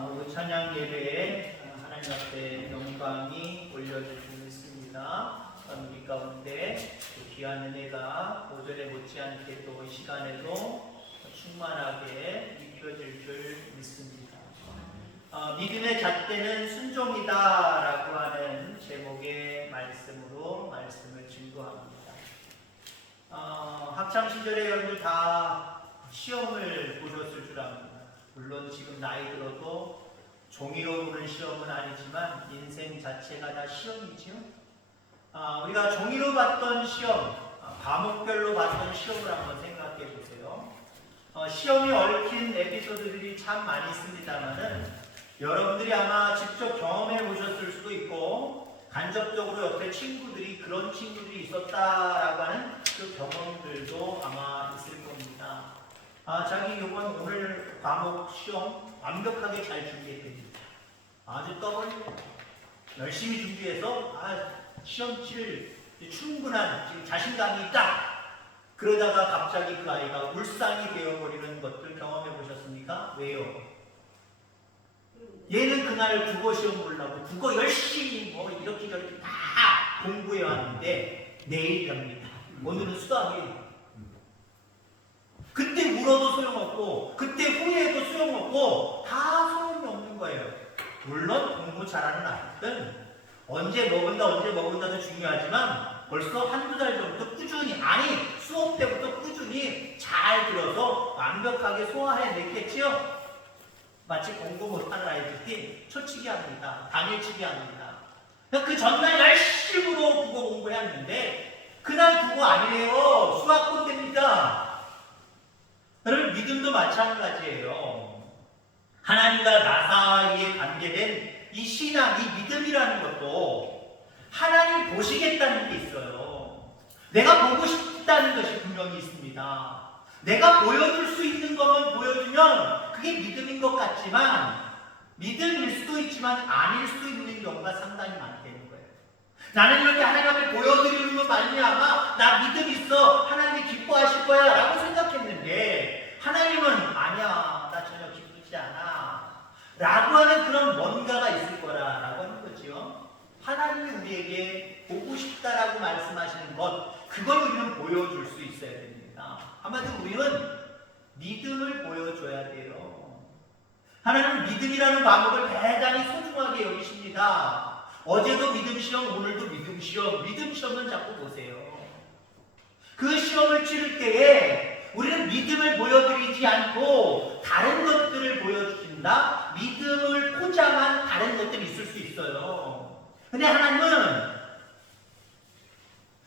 오늘 찬양 예배에 하나님 앞에 영광이 올려주시겠습니다. 우리 가운데 귀한 은혜가 오전에 못지않게 또 이 시간에도 충만하게 입혀질 줄 믿습니다. 믿음의 잣대는 순종이다 라고 하는 제목의 말씀으로 말씀을 증거합니다. 학창시절에 여러분들 다 시험을 보셨을 줄 압니다. 물론 지금 나이 들어도 종이로 보는 시험은 아니지만 인생 자체가 다 시험이지요. 우리가 종이로 봤던 시험, 과목별로 봤던 시험을 한번 생각해 보세요. 시험에 얽힌 에피소드들이 참 많이 있습니다만은 여러분들이 아마 직접 경험해 보셨을 수도 있고 간접적으로 옆에 친구들이 그런 친구들이 있었다라고 하는 그 경험들도 아마 있을 겁니다. 자기 이번 오늘 과목 시험 완벽하게 잘 준비했답니다. 아주 떠벌려 열심히 준비해서 시험 칠 충분한 지금 자신감이 있다. 그러다가 갑자기 그 아이가 울상이 되어버리는 것들 경험해 보셨습니까? 왜요? 얘는 그날 국어 시험 보려고 국어 열심히 이렇게 저렇게 다 공부해 왔는데 내일입니다. 오늘은 수학이에요. 그때 울어도 소용없고 그때 후회해도 소용없고 다 소용이 없는 거예요. 물론 공부 잘하는 아이들은 언제 먹은다도 중요하지만 벌써 한두 달 전부터 꾸준히 수업 때부터 꾸준히 잘 들어서 완벽하게 소화해냈겠지요? 마치 공부 못하는 아이들이 초치기 합니다. 당일치기 합니다. 그 전날 열심으로 국어 공부했는데 그날 국어 아니래요. 수학 꼰대입니다. 여러분 믿음도 마찬가지예요. 하나님과 나 사이에 관계된 이 신앙, 이 믿음이라는 것도 하나님 보시겠다는 게 있어요. 내가 보고 싶다는 것이 분명히 있습니다. 내가 보여줄 수 있는 것만 보여주면 그게 믿음인 것 같지만 믿음일 수도 있지만 아닐 수도 있는 경우가 상당히 많다는 거예요. 나는 이렇게 하나님 앞에 보여드리는 것 말미암아 나 믿음 있어 하나님이 기뻐하실 거야 라고 생각했는데 하나님은 아니야 나 전혀 기쁘지 않아 라고 하는 그런 뭔가가 있을 거라고 하는 거죠. 하나님이 우리에게 보고 싶다라고 말씀하시는 것 그걸 우리는 보여줄 수 있어야 됩니다. 한마디로 우리는 믿음을 보여줘야 돼요. 하나님은 믿음이라는 과목을 대단히 소중하게 여기십니다. 어제도 믿음 시험, 오늘도 믿음 시험, 믿음 시험은 자꾸 보세요. 그 시험을 치를 때에 우리는 믿음을 보여드리지 않고 다른 것들을 보여주신다. 믿음을 포장한 다른 것들이 있을 수 있어요. 근데 하나님은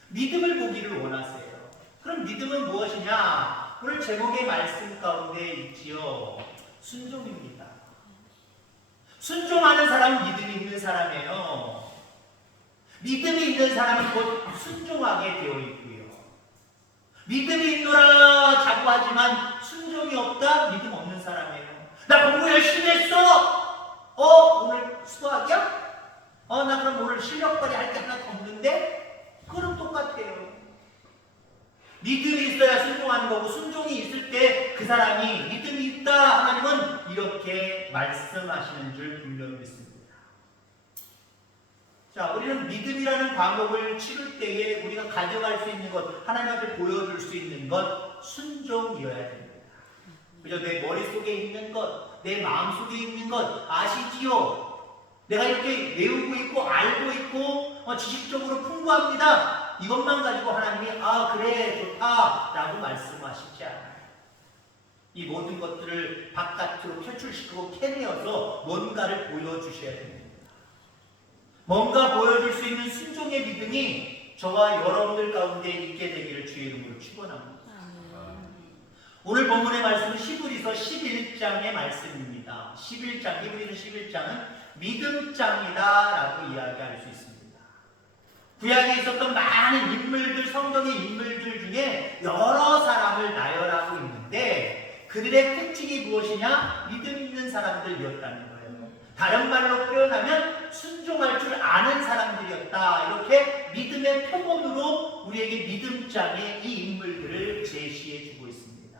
믿음을 보기를 원하세요. 그럼 믿음은 무엇이냐? 오늘 제목의 말씀 가운데 있지요. 순종입니다. 순종하는 사람은 믿음이 있는 사람이에요. 믿음이 있는 사람은 곧 순종하게 되어 있고요. 믿음이 있노라 자꾸 하지만 순종이 없다? 믿음 없는 사람이에요. 나 공부 열심히 했어! 오늘 수학이야? 나 그럼 오늘 실력 발휘 할 게 하나도 없는데? 그럼 똑같아요. 믿음이 있어야 순종하는 거고 순종이 있을 때 그 사람이 믿음이 있다 하나님은 이렇게 말씀하시는 줄 분명히 믿습니다. 자, 우리는 믿음이라는 과목을 치를 때에 우리가 가져갈 수 있는 것, 하나님 앞에 보여줄 수 있는 것, 순종이어야 됩니다. 그죠? 내 머릿속에 있는 것, 내 마음속에 있는 것 아시지요? 내가 이렇게 외우고 있고 알고 있고 지식적으로 풍부합니다. 이것만 가지고 하나님이 그래 좋다 라고 말씀하시지 않아요. 이 모든 것들을 바깥으로 표출시키고 캐내어서 뭔가를 보여주셔야 됩니다. 뭔가 보여줄 수 있는 순종의 믿음이 저와 여러분들 가운데 있게 되기를 주의 이름으로 축원합니다. 오늘 본문의 말씀은 히브리서 11장의 말씀입니다. 11장, 히브리서 11장은 믿음장이다 라고 이야기할 수 있습니다. 구약에 있었던 많은 인물들, 성경의 인물들 중에 여러 사람을 나열하고 있는데 그들의 특징이 무엇이냐? 믿음 있는 사람들이었다는 거예요. 다른 말로 표현하면 순종할 줄 아는 사람들이었다. 이렇게 믿음의 표본으로 우리에게 믿음장의 이 인물들을 제시해 주고 있습니다.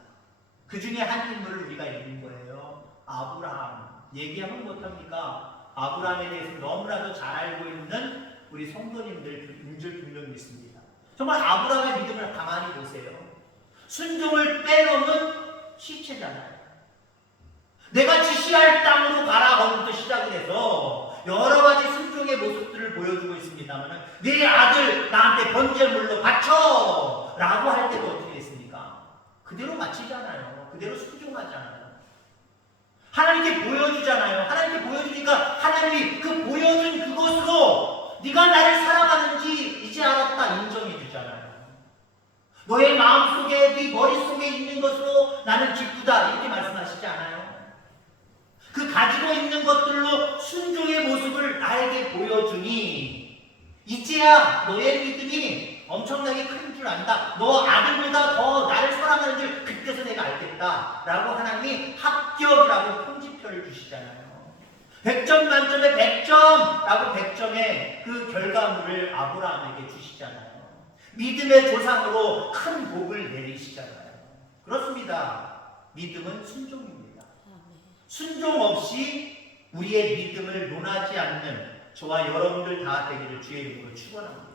그 중에 한 인물을 우리가 읽은 거예요. 아브라함. 얘기하면 못합니까? 아브라함에 대해서 너무나도 잘 알고 있는 우리 성도님들 분명히 있습니다. 정말 아브라함의 믿음을 가만히 보세요. 순종을 빼놓으면 시체잖아요. 내가 지시할 땅으로 가라 거기부터 시작이 돼서 여러 가지 순종의 모습들을 보여주고 있습니다만 내 아들 나한테 번제물로 바쳐! 라고 할 때도 어떻게 됐습니까? 그대로 바치잖아요. 그대로 순종하잖아요. 하나님께 보여주잖아요. 하나님께 보여주니까 하나님이 그 보여준 그것으로 네가 나를 사랑하는지 이제 알았다 인정해 주잖아요. 너의 마음속에 네 머릿속에 있는 것으로 나는 기쁘다 이렇게 말씀하시지 않아요? 그 가지고 있는 것들로 순종의 모습을 나에게 보여주니 이제야 너의 믿음이 엄청나게 큰 줄 안다. 너 아들보다 더 나를 사랑하는 줄 그때서 내가 알겠다 라고 하나님이 합격이라고 통지표를 주시잖아요. 100점 만점에 100점 라고 100점의 그 결과물을 아브라함에게 주시잖아요. 믿음의 조상으로 큰 복을 내리시잖아요. 그렇습니다. 믿음은 순종입니다. 순종 없이 우리의 믿음을 논하지 않는 저와 여러분들 다 되기를 주의 이름으로 축원합니다.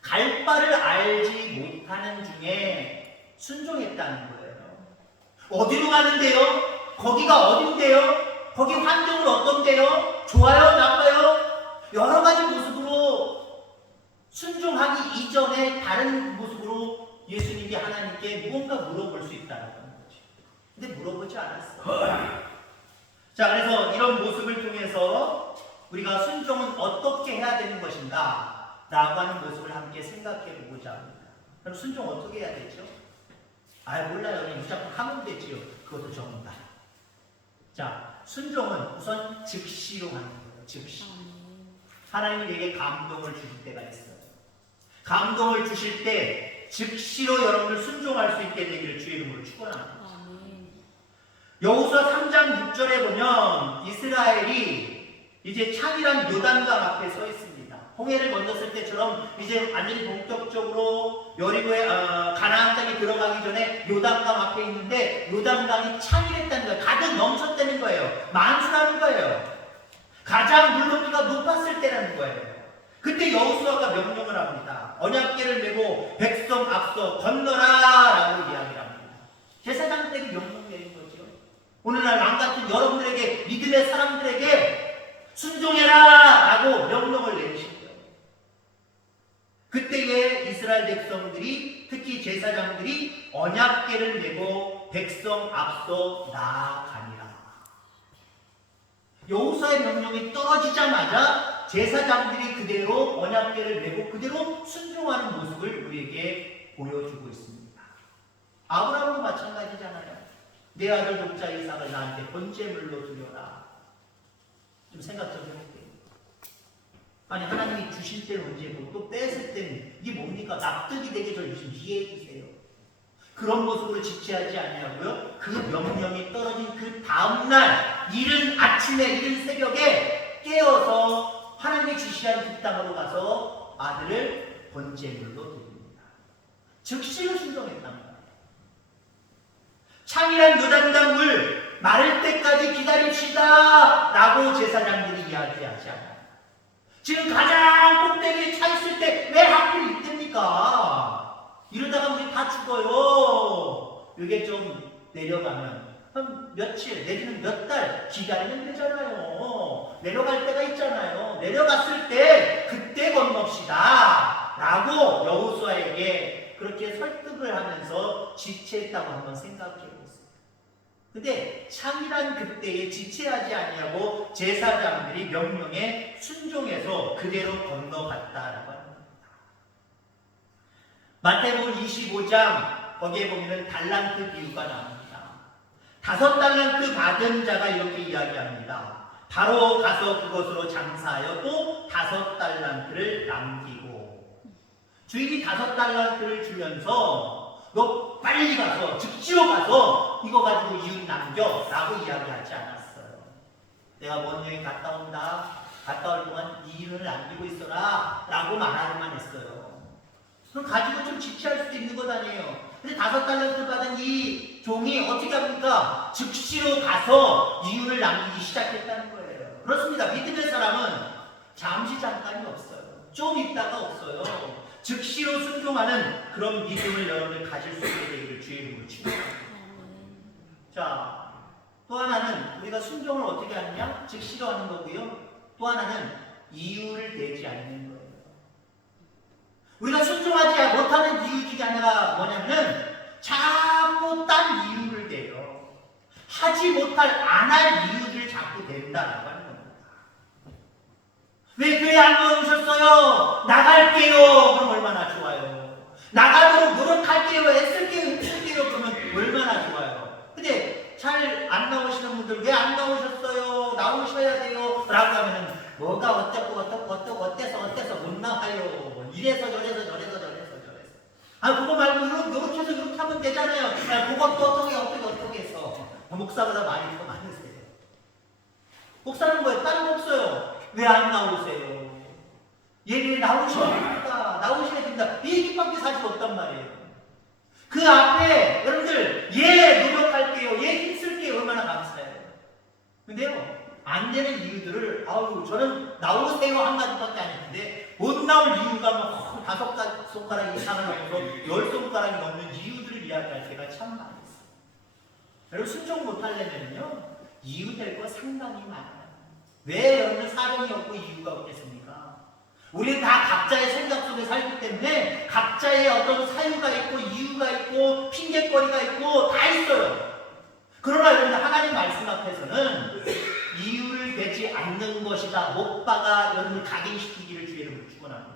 갈 바를 알지 못하는 중에 순종했다는 거예요. 어디로 가는데요? 거기가 어딘데요? 거기 환경은 어떤데요? 좋아요? 나빠요? 여러 가지 모습으로 순종하기 이전에 다른 모습으로 예수님이 하나님께 무언가 물어볼 수 있다는 거죠. 근데 물어보지 않았어요. 자, 그래서 이런 모습을 통해서 우리가 순종은 어떻게 해야 되는 것인가 라고 하는 모습을 함께 생각해 보고자 합니다. 그럼 순종 어떻게 해야 되죠? 몰라요. 그냥 무조건 하면 되지요. 그것도 전부 다. 자, 순종은 우선 즉시로 하는 거예요. 즉시. 하나님이 내게 감동을 주실 때가 있어요. 감동을 주실 때 즉시로 여러분을 순종할 수 있게 되기를 주의 이름으로 축원합니다. 여호수아 3장 6절에 보면 이스라엘이 이제 창이란 요단강 앞에 서 있습니다. 홍해를 건넜을 때처럼 이제 완전히 본격적으로 여리고의 가나안 땅에 들어가기 전에 요단강 앞에 있는데 요단강이 창이랬다는 거예요. 가득 넘쳤다는 거예요. 만수라는 거예요. 가장 물높이가 높았을 때라는 거예요. 그때 여호수아가 명령을 합니다. 언약궤를 메고 백성 앞서 건너라 라고 이야기를 합니다. 제사장들에게 명령 내린 거죠. 오늘날 왕같은 여러분들에게 믿음의 사람들에게 순종해라 라고 명령을 내리신 거예요. 그때에 이스라엘 백성들이 특히 제사장들이 언약궤를 메고 백성 앞서 나아가니라. 여호수아의 명령이 떨어지자마자 제사장들이 그대로 언약궤를 메고 그대로 순종하는 모습을 우리에게 보여주고 있습니다. 아브라함도 마찬가지잖아요. 내 아들 독자 이삭을 나한테 번제물로 드려라. 좀 생각 좀 해볼게요. 아니 하나님이 주실 때는 언제고 또 뺏을 때는 이게 뭡니까? 납득이 되게 좀 이해해 주세요. 그런 모습으로 지체하지 않냐고요? 그 명령이 떨어진 그 다음날 이른 아침에 이른 새벽에 깨어서 하나님이 지시한 그 땅으로 가서 아들을 번제물로 드립니다. 즉시로 순종했답니다. 창이란 요단강 물 마를 때까지 기다립시다 라고 제사장들이 이야기하지 않아요. 지금 가장 꼭대기에 차 있을 때 왜 하필 이때입니까? 이러다가 우리 다 죽어요. 이게 좀 내려가면 한 며칠 내지는 몇 달 기다리면 되잖아요. 내려갈 때가 있잖아요. 내려갔을 때 그때 건넙시다 라고 여호수아에게 그렇게 설득을 하면서 지체했다고 한번 생각해 보세요. 근데 창이란 그때에 지체하지 아니하고 제사장들이 명령에 순종해서 그대로 건너갔다라고 합니다. 마태복음 25장 거기에 보면 달란트 비유가 나옵니다. 5달란트 받은 자가 이렇게 이야기합니다. 바로 가서 그것으로 장사하여 또 5달란트를 남기고 주인이 5달란트를 주면서 너 빨리 가서 즉시로 가서 이거 가지고 이윤 남겨 라고 이야기하지 않았어요. 내가 먼 여행 갔다 온다. 갔다 올 동안 이윤을 남기고 있어라 라고 말하기만 했어요. 그럼 가지고 좀 지체할 수도 있는 것 아니에요. 근데 5달란트 받은 이 이 종이 어떻게 합니까? 즉시로 가서 이윤을 남기기 시작했다는 거예요. 그렇습니다. 믿음의 사람은 잠시 잠깐이 없어요. 좀 있다가 없어요. 즉시로 순종하는 그런 믿음을 여러분들 가질 수 있게 되기를 주의 이름으로 축원합니다. 자, 또 하나는 우리가 순종을 어떻게 하느냐? 즉시로 하는 거고요. 또 하나는 이유를 대지 않는 거예요. 우리가 순종하지 못하는 이유 중에 하나가 뭐냐면 자꾸 딴 이유를 대요. 하지 못할 안 할 이유를 자꾸 댄다라고 하는 겁니다. 왜 교회 안 나오셨어요? 나갈게요. 그럼 얼마나 좋아요. 나가도록 노력할게요. 애쓸게요. 힘쓸게요. 그러면 얼마나 좋아요. 근데 잘 안 나오시는 분들 왜 안 나오셨어요? 나오셔야 돼요. 라고 하면은 뭐가 어쩌고 어때서 못 나와요. 이래서 저래서. 아 그거 말고 이렇게 해서 이렇게 하면 되잖아요. 아, 그것도 어떻게 해서. 목사보다 말이 더 많으세요. 목사는 뭐예요? 다른 거 없어요. 왜 안 나오세요? 얘기 나오셔야 됩니다. 이 얘기밖에 사실 없단 말이에요. 그 앞에 여러분들 노력할게요. 힘쓸게요. 얼마나 감사해요. 근데요. 안 되는 이유들을 저는 나오세요 한마디밖에 안 했는데 못 나올 이유가 막 5손가락 이상을 넘어서 10손가락이 넘는 이유들을 이야기할 때가 참 많았어요. 여러분 순종 못하려면요 이유 될 거 상당히 많아요. 왜 여러분 사정이 없고 이유가 없겠습니까? 우리는 다 각자의 생각 속에 살기 때문에 각자의 어떤 사유가 있고 이유가 있고 핑계거리가 있고 다 있어요. 그러나 여러분 하나님 말씀 앞에서는 이유를 대지 않는 것이다. 못 박아 여러분을 각인시키기를 주의 이름으로 축원합니다.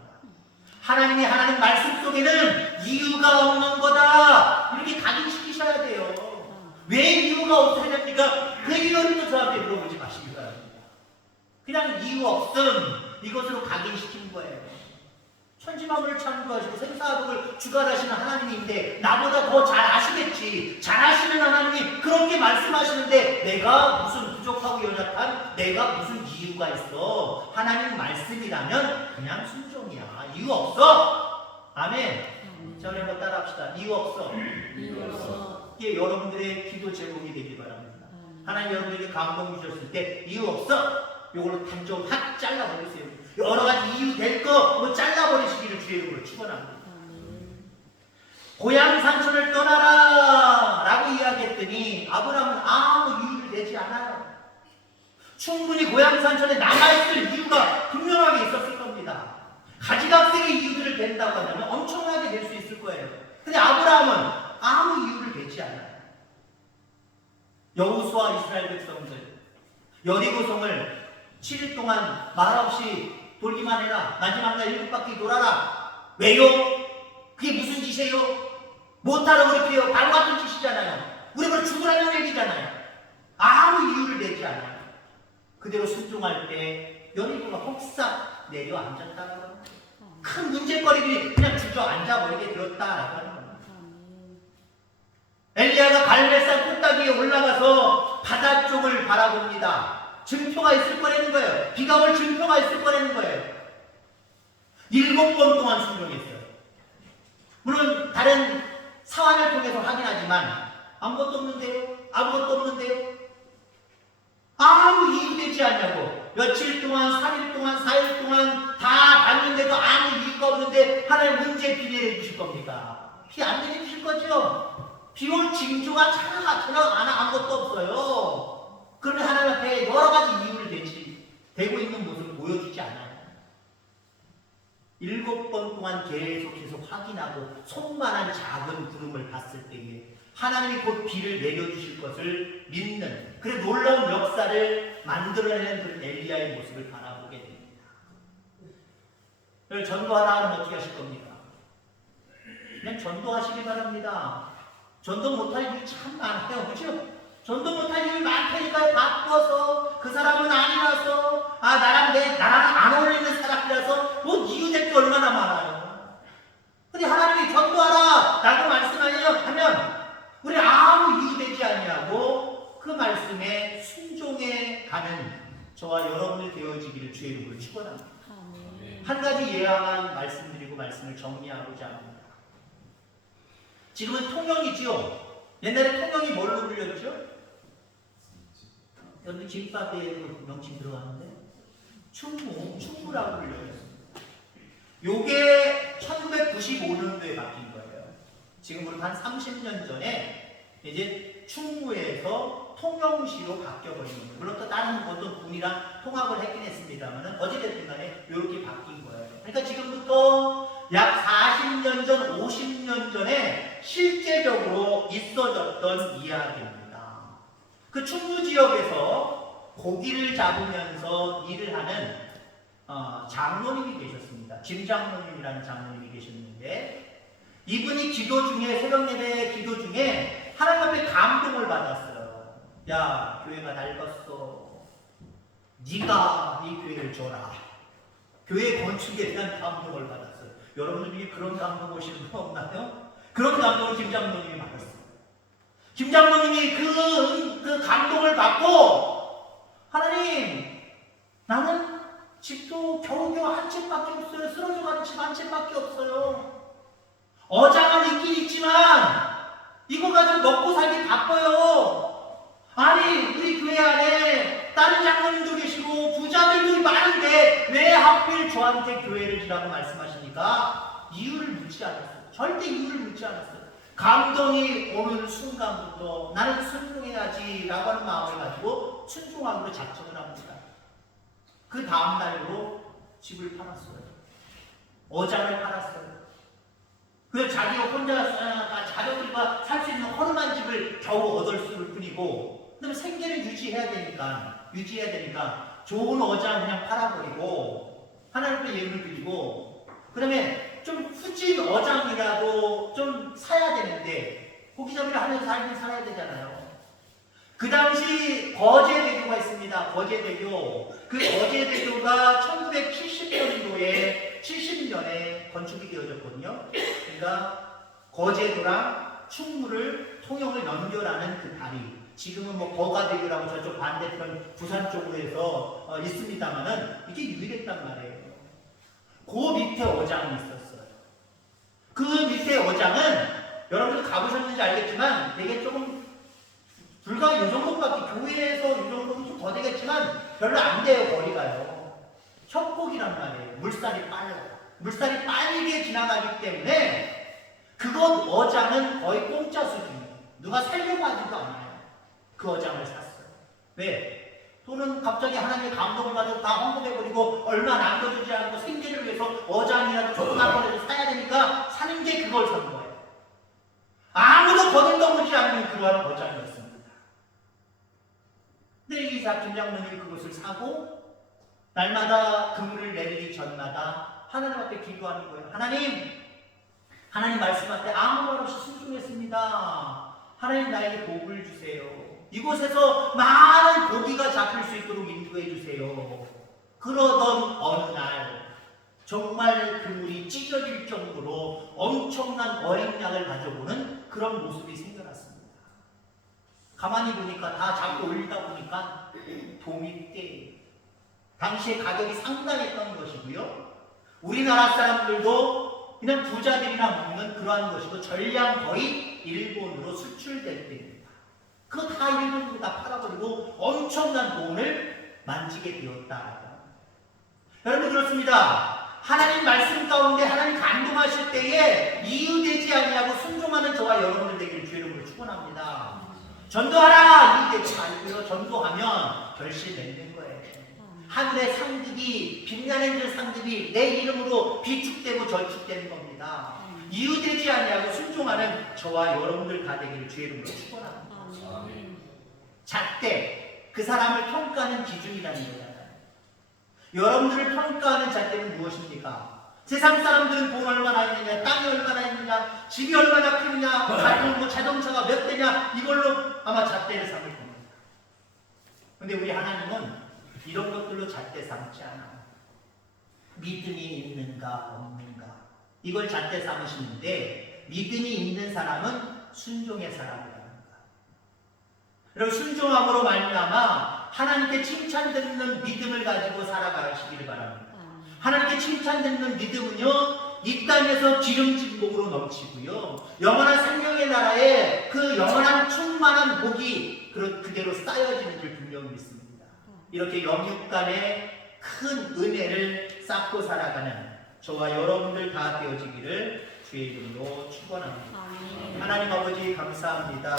하나님 말씀 속에는 이유가 없는 거다. 이렇게 각인시키셔야 돼요. 왜 이유가 없어야 됩니까? 그 이유를 또 저한테 물어보지 마시기 바랍니다. 그냥 이유 없음 이것으로 각인시킨 거예요. 천지만물을 창조하시고 생사화복을 주관하시는 하나님인데 나보다 더 잘 아시겠지. 잘 아시는 하나님이 그렇게 말씀하시는데 내가 무슨 부족하고 연약한 내가 무슨 이유가 있어. 하나님 말씀이라면 그냥 순종이야. 이유 없어. 아멘. 자 우리 한번 따라합시다. 이유 없어. 이게 여러분들의 기도 제목이 되길 바랍니다. 하나님 여러분에게 감동 주셨을 때 이유 없어. 이걸로 단정 확 잘라버리세요. 여러 가지 이유 될 거 뭐 잘라버리시기를 주의 이름으로 축원합니다. 고향 산촌을 떠나라 라고 이야기했더니 아브라함은 아무 이유를 내지 않아요. 충분히 고향 산촌에 남아있을 이유가 분명하게 있었을 겁니다. 가지각색의 이유들을 댄다고 하면 엄청나게 될 수 있을 거예요. 근데 아브라함은 아무 이유를 대지 않아요. 여호수아 이스라엘 백성들 여리고성을 7일 동안 말 없이 돌기만 해라. 마지막 날 7바퀴 돌아라. 왜요? 그게 무슨 짓이에요? 못하러 그렇게요. 바로 같은 짓이잖아요. 우리 그걸 죽으라는 얘기잖아요. 아무 이유를 내지 않아요. 그대로 순종할 때 여리고가 혹사 내려앉았다라고 합니다. 큰 문제거리들이 그냥 주저앉아버리게 되었다라고 하는 겁니다. 엘리야가 갈멜산 꼭다기에 올라가서 바다 쪽을 바라봅니다. 증표가 있을 거라는 거예요. 비가 올 증표가 있을 거라는 거예요. 7번 동안 순종했어요. 물론 다른 사환을 통해서 확인하지만 아무것도 없는데요. 아무 이유되지 않냐고. 며칠 동안, 3일 동안, 4일 동안 다 봤는데도 아무 이유가 없는데 하나님 문제 비례해 주실 겁니까? 비 안 내려주실 거죠? 비올 징조가 아무것도 없어요. 그러면 하나님 앞에 여러 가지 이유를 대고 있는 모습을 보여주지 않아요. 7번 동안 계속해서 확인하고 손만한 작은 구름을 봤을 때에 하나님이 곧 비를 내려주실 것을 믿는 그런 놀라운 역사를 만들어내는 그런 엘리야의 모습을 바라보게 됩니다. 전도하라 하면 어떻게 하실 겁니까? 그냥 전도하시기 바랍니다. 전도 못할 일이 참 많아요. 그렇죠? 전도 못할 일이 많다니까요. 바빠서 그 사람은 아니라서 나랑 안 어울리는 사람이라서 뭐 이유 될 게 얼마나 많아요. 근데 하나님이 전도하라 라고 말씀하면 우리 아무 이유 되지 않냐고 그 말씀에 순종해 가는 저와 여러분이 되어지기를 주의 이름으로 축원합니다. 한 가지 예화만 말씀드리고 말씀을 정리하고자 합니다. 지금은 통영이지요. 옛날에 통영이 뭘로 불렸죠? 여러분 김밥에 그 명칭 들어가는데 충무라고 불렸습니다. 요게 1995년도에 바뀐 거예요. 지금부터 한 30년 전에 이제 충무에서 통영시로 바뀌어버린 거예요. 물론 또 다른 어떤 군이랑 통합을 했긴 했습니다만 어찌됐든 간에 이렇게 바뀐 거예요. 그러니까 지금부터 약 40년 전, 50년 전에 실제적으로 있어졌던 이야기입니다. 그 충무 지역에서 고기를 잡으면서 일을 하는 장로님이 계셨습니다. 김장로님이라는 장로님이 계셨는데 이분이 기도 중에 새벽 예배 기도 중에 하나님 앞에 감동을 받았어요. 야, 교회가 낡았어. 네가 이 교회를 줘라. 교회 건축에 대한 감동을 받았어요. 여러분들 중에 그런 감동 오시는 분 없나요? 그런 감동을 김장로님이 받았어요. 김장로님이 그 감동을 받고 하나님, 나는 집도 겨우겨우 한 채밖에 없어요. 쓰러져가는 집 한 채밖에 없어요. 어장은 있긴 있지만 이거 가지고 먹고 살기 바빠요. 아니 우리 교회 안에 다른 장로님도 계시고 부자들도 많은데 왜 하필 저한테 교회를 주라고 말씀하십니까? 이유를 묻지 않았어요. 절대 이유를 묻지 않았어요. 감동이 오는 순간부터 나는 순종해야지 라고 하는 마음을 가지고 순종하기로 작정을 합니다. 그 다음 날로 집을 팔았어요. 어장을 팔았어요. 그 자기가 혼자 자녀들과 살 수 있는 허름한 집을 겨우 얻을 뿐이고, 그다음에 생계를 유지해야 되니까 좋은 어장 그냥 팔아버리고 하나님께 예물을 드리고, 그다음에 좀 후진 어장이라도 좀 사야 되는데 고기잡이를 하면서 살아야 되잖아요. 그 당시 거제대교가 있습니다. 거제대교. 그 거제대교가 1970년도에 70년에 건축이 되어졌거든요. 그러니까 거제도랑 충무를 통영을 연결하는 그 다리. 지금은 뭐 거가대교라고 저쪽 반대편 부산 쪽으로 해서 있습니다만은 이게 유일했단 말이에요. 그 밑에 어장이 있었어요. 그 밑에 어장은 여러분들 가보셨는지 알겠지만 되게 조금 불과 이 정도밖에, 교회에서 이 정도는 좀 더 되겠지만 별로 안 돼요. 거리가요. 협곡이란 말이에요. 물살이 빨라요. 물살이 빠르게 지나가기 때문에 그것 어장은 거의 공짜 수준이에요. 누가 살려고 하지도 않아요. 그 어장을 샀어요. 왜? 돈은 갑자기 하나님의 감동을 가지고 다 헌금해버리고 얼마 남겨주지 않고 생계를 위해서 어장이라도 조그만 거라도 사야 되니까 사는 게 그걸 산 거예요. 아무도 거들떠보지 않는 그러한 어장이었습니다. 근데 이 김장로님이 그것을 사고 날마다 그물을 내리기 전마다 하나님 앞에 기도하는 거예요. 하나님 말씀 앞에 아무 말 없이 순종했습니다. 하나님 나에게 복을 주세요. 이곳에서 많은 고기가 잡힐 수 있도록 인도해 주세요. 그러던 어느 날 정말 그물이 찢어질 정도로 엄청난 어획량을 가져오는 그런 모습이 생겨났습니다. 가만히 보니까 다 잡고 올리다 보니까 도미떼. 당시에 가격이 상당했던 것이고요. 우리나라 사람들도 그냥 부자들이나 먹는 그러한 것이고 전량 거의 일본으로 수출될 때입니다. 그거 다 일본으로 다 팔아버리고 엄청난 돈을 만지게 되었다. 여러분 그렇습니다. 하나님 말씀 가운데 하나님 감동하실 때에 이유되지 아니하고 순종하는 저와 여러분들 되기를 주의 이름으로 축원합니다. 전도하라! 이유되지 말고요. 전도하면 결실 맺는 거예요. 하늘의 상급이, 빛나는 상급이 내 이름으로 비축되고 저축되는 겁니다. 이유되지 아니하고 순종하는 저와 여러분들 다 되기를 주의 이름으로 축원합니다. 잣대, 그 사람을 평가하는 기준이라는 거잖아요. 여러분들을 평가하는 잣대는 무엇입니까? 세상 사람들은 돈 얼마나 있느냐, 땅이 얼마나 있느냐, 집이 얼마나 크느냐, 자동차가 몇 대냐, 이걸로 아마 잣대를 삼을 겁니다. 근데 우리 하나님은 이런 것들로 잣대 삼지 않아요. 믿음이 있는가 없는가, 이걸 잣대 삼으시는데 믿음이 있는 사람은 순종의 사람이랍니다. 여러분 순종함으로 말미암아 하나님께 칭찬 듣는 믿음을 가지고 살아가시기를 바랍니다. 하나님께 칭찬 듣는 믿음은요, 이 땅에서 기름진 복으로 넘치고요. 영원한 생명의 나라에 그 영원한 충만한 복이 그대로 쌓여지는 줄 분명히 믿습니다. 이렇게 영육간의 큰 은혜를 쌓고 살아가는 저와 여러분들 다 되어지기를 주의 이름으로 축원합니다. 하나님 아버지 감사합니다.